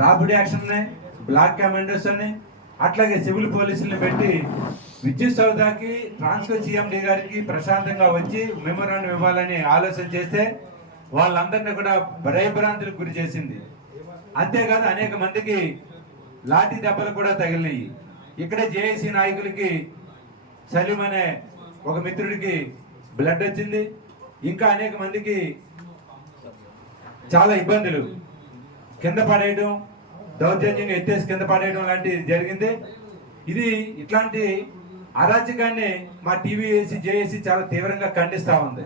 Rapid action block commandos అని అట్లాగే civil పోలీసుల్ని పెట్టి విద్యుత్ సౌదాకి ట్రాన్స్ఫర్ సిఎండి గారికి ప్రశాంతంగా వచ్చి మెమోరాండం ఇవ్వాలని ఆలోచన చేస్తే వాళ్ళందరినీ కూడా భయభ్రాంతులకు గురి చేసింది. అంతేకాదు అనేక మందికి లాఠీ దెబ్బలు కూడా తగిలినాయి. ఇక్కడే జేఏసీ నాయకులకి సలీం అనే ఒక మిత్రుడికి బ్లడ్ వచ్చింది. ఇంకా అనేక మందికి చాలా ఇబ్బందులు. కింద పడేయడం దౌర్జన్యంగా ఎత్తేసి కింద పడేయడం లాంటిది జరిగింది. ఇది ఇట్లాంటి అరాచకాన్ని మా టీవీఏసీ జేఏసీ చాలా తీవ్రంగా ఖండిస్తూ ఉంది.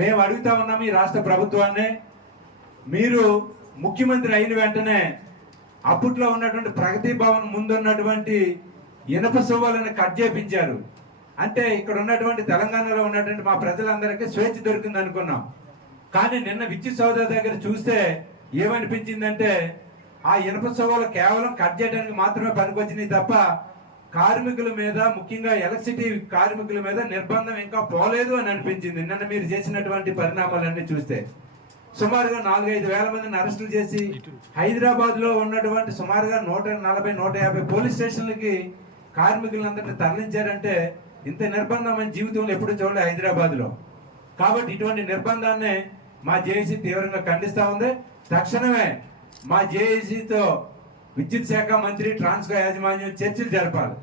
మేము అడుగుతా ఉన్నాం ఈ రాష్ట్ర ప్రభుత్వాన్ని మీరు ముఖ్యమంత్రి అయిన వెంటనే అప్పట్లో ఉన్నటువంటి ప్రగతి భవన్ ముందున్నటువంటి ఇనప సువ్వలను కట్ చేపించారు. అంటే ఇక్కడ ఉన్నటువంటి తెలంగాణలో ఉన్నటువంటి మా ప్రజలందరికీ స్వేచ్ఛ దొరికింది అనుకున్నాం కానీ నిన్న విద్యుత్ సౌద దగ్గర చూస్తే ఏమనిపించిందంటే ఆ ఇనుప సువ్వలు కేవలం కట్ చేయడానికి మాత్రమే పనికొచ్చినాయి తప్ప కార్మికుల మీద ముఖ్యంగా ఎలక్ట్రిసిటీ కార్మికుల మీద నిర్బంధం ఇంకా పోలేదు అని అనిపించింది. నిన్న మీరు చేసినటువంటి పరిణామాలన్నీ చూస్తే. సుమారుగా నాలుగైదు వేల మందిని అరెస్టులు చేసి హైదరాబాద్లో ఉన్నటువంటి సుమారుగా నూట నలభై నూట యాభై పోలీస్ స్టేషన్లకి కార్మికులందరినీ తరలించారంటే ఇంత నిర్బంధం అని జీవితంలో ఎప్పుడు చూడలేదు హైదరాబాద్లో కాబట్టి ఇటువంటి నిర్బంధాన్ని మా జేసీ తీవ్రంగా ఖండిస్తా ఉంది. తక్షణమే మా జేఏసీతో విద్యుత్ శాఖ మంత్రి ట్రాన్స్కో యాజమాన్యం చర్చలు జరపాలి.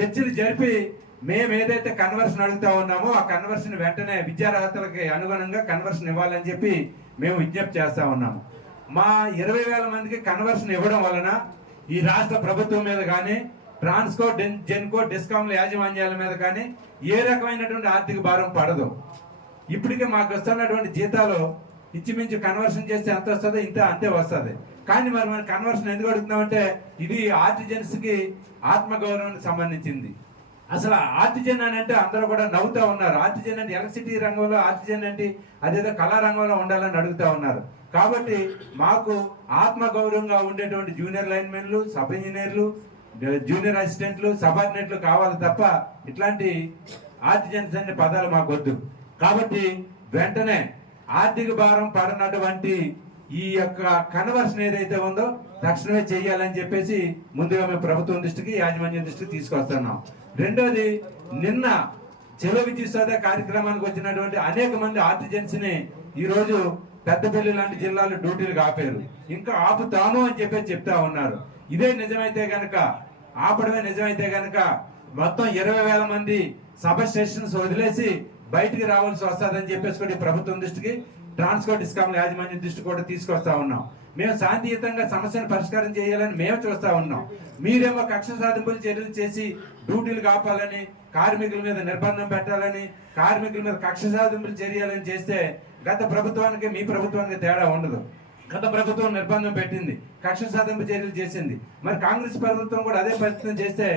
చర్చలు జరిపి మేము ఏదైతే కన్వర్షన్ అడుగుతా ఉన్నామో ఆ కన్వర్షన్ వెంటనే విద్యార్హతలకి అనుగుణంగా కన్వర్షన్ ఇవ్వాలని చెప్పి మేము విజ్ఞప్తి చేస్తా ఉన్నాము. మా ఇరవై వేల మందికి కన్వర్షన్ ఇవ్వడం వలన ఈ రాష్ట్ర ప్రభుత్వం మీద కానీ ట్రాన్స్కో డెన్- జెన్కో డిస్కామ్ల యాజమాన్యాల మీద కానీ ఏ రకమైనటువంటి ఆర్థిక భారం పడదు. ఇప్పటికే మాకు వస్తున్నటువంటి జీతాలు ఇంచుమించు కన్వర్షన్ చేస్తే ఎంత వస్తుందో ఇంత అంతే వస్తుంది. కానీ మరి మనం కన్వర్షన్ ఎందుకు అడుగుతున్నామంటే ఇది ఆర్టిజన్స్కి ఆత్మగౌరవానికి సంబంధించింది. అసలు ఆర్టిజన్ అని అంటే అందరూ కూడా నవ్వుతూ ఉన్నారు. ఆర్టిజన్ అంటే ఎలక్ట్రిసిటీ రంగంలో ఆర్టిజన్ అంటే అదేదో కళా రంగంలో ఉండాలని అడుగుతా ఉన్నారు. కాబట్టి మాకు ఆత్మగౌరవంగా ఉండేటువంటి జూనియర్ లైన్మెన్లు సబ్ ఇంజనీర్లు జూనియర్ అసిస్టెంట్లు సబార్డినేట్లు కావాలి తప్ప ఇట్లాంటి ఆర్టిజన్స్ అనే పదాలు మాకు వద్దు కాబట్టి వెంటనే ఆర్థిక భారం పడనటువంటి ఈ యొక్క కన్వర్షన్ ఏదైతే ఉందో తక్షణమే చేయాలని చెప్పేసి ముందుగా మేము ప్రభుత్వం దృష్టికి యాజమాన్యం దృష్టికి తీసుకొస్తున్నాం. రెండోది నిన్న చెలో విద్యుత్ సౌద కార్యక్రమానికి వచ్చినటువంటి అనేక మంది ఆర్టిజన్స్ని పెద్దపల్లి లాంటి జిల్లాలో డ్యూటీలు ఆపారు. ఇంకా ఆపుతాము అని చెప్పేసి చెప్తా ఉన్నారు. ఇదే నిజమైతే గనక ఆపడమే నిజమైతే గనక మొత్తం ఇరవై వేల మంది సబ్ స్టేషన్స్ వదిలేసి బయటికి రావాల్సి వస్తుందని చెప్పేసి కూడా ప్రభుత్వం దృష్టికి ట్రాన్స్పోర్ట్ డిస్కామ్ యాజమాన్యం దృష్టి కూడా తీసుకొస్తా ఉన్నాం. మేము శాంతియుతంగా సమస్యను పరిష్కారం చేయాలని మేము చూస్తా ఉన్నాం. మీరేమో కక్ష సాధింపులు చర్యలు చేసి డ్యూటీలు కాపాలని కార్మికుల మీద నిర్బంధం పెట్టాలని కార్మికుల మీద కక్ష సాధింపులు చేయాలని చేస్తే గత ప్రభుత్వానికి మీ ప్రభుత్వానికి తేడా ఉండదు. గత ప్రభుత్వం నిర్బంధం పెట్టింది కక్ష సాధింపు చర్యలు చేసింది. మరి కాంగ్రెస్ ప్రభుత్వం కూడా అదే ప్రయత్నం చేస్తే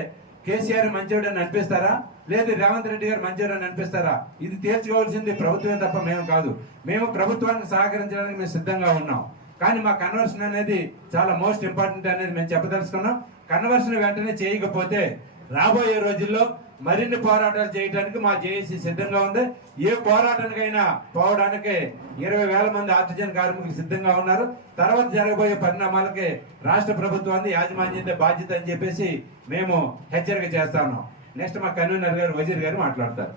కేసీఆర్ మంచివాడు అని అనిపిస్తారా లేదు రేవంత్ రెడ్డి గారు మంచివాడు అని అనిపిస్తారా ఇది తేల్చుకోవాల్సింది ప్రభుత్వమే తప్ప మేము కాదు. మేము ప్రభుత్వానికి సహకరించడానికి మేము సిద్ధంగా ఉన్నాం. కానీ మా కన్వర్షన్ అనేది చాలా మోస్ట్ ఇంపార్టెంట్ అనేది మేము చెప్పదలుచుకున్నాం. కన్వర్షన్ వెంటనే చేయకపోతే రాబోయే రోజుల్లో మరిన్ని పోరాటాలు చేయడానికి మా జేఏసీ సిద్ధంగా ఉంది. ఏ పోరాటానికైనా పోవడానికి ఇరవై వేల మంది ఆర్టిజన్ కార్మికులు సిద్ధంగా ఉన్నారు. తర్వాత జరగబోయే పరిణామాలకి రాష్ట్ర ప్రభుత్వాన్ని యాజమాన్యంతో బాధ్యత అని చెప్పేసి మేము హెచ్చరిక చేస్తాను నెక్స్ట్ మా కన్వీనర్ గారు వజీర్ గారు మాట్లాడతారు.